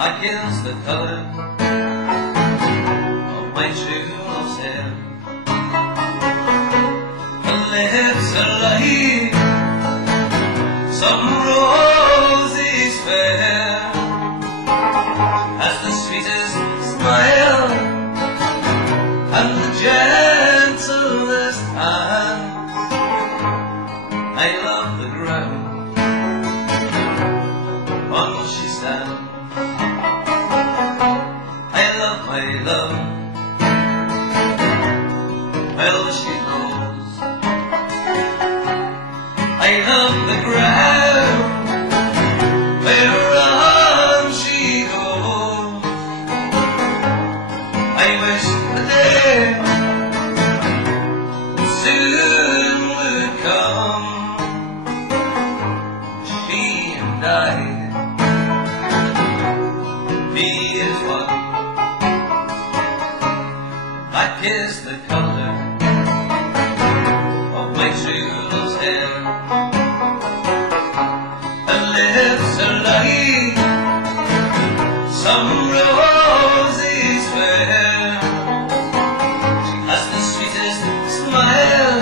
Black is the color of my true love's hair. Her lips are like some roses fair, as the sweetest smile and the gentlest hand. I love the ground on which she stands. I love my love, well she knows. I love the ground whereon she goes. I wish the day soon would come, she and I be as one. Black is the color of my true love's hair. Her lips are like some roses fair. She has the sweetest smile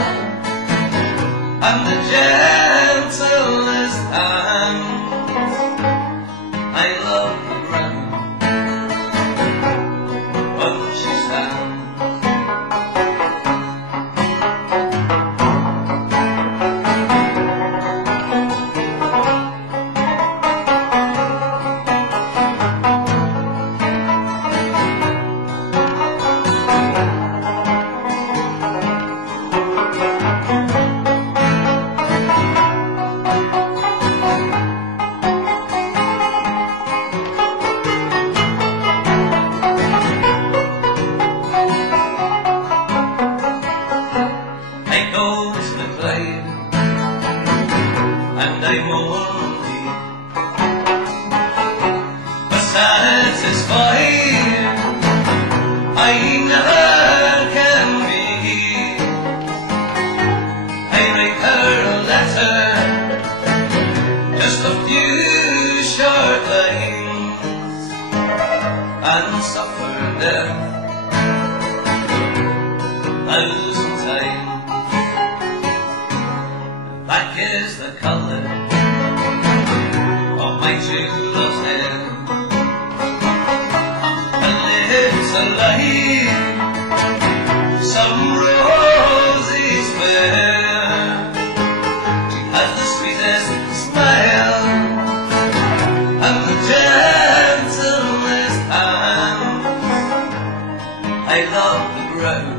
and the gentlest hand. I love the ground on which she stands. And I'm only satisfied, I never can be. I write her a letter, just a few short lines, and suffer death 1,000 times. Black is the color of my true love's hair. Her lips are like some roses fair. She has the sweetest smile and the gentlest hand. I love the ground